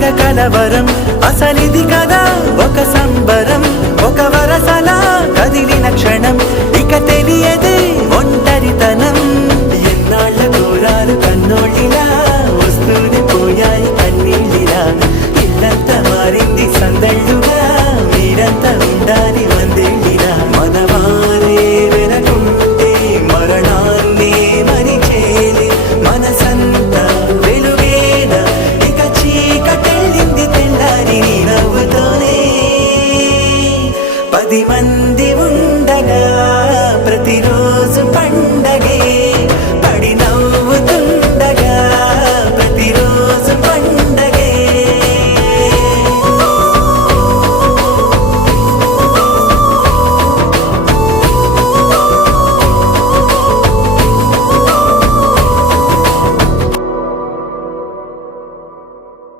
తెగ కలవరం అసలిది కదా ఒక సంబరం ఒక వరసలా కదిలిన క్షణం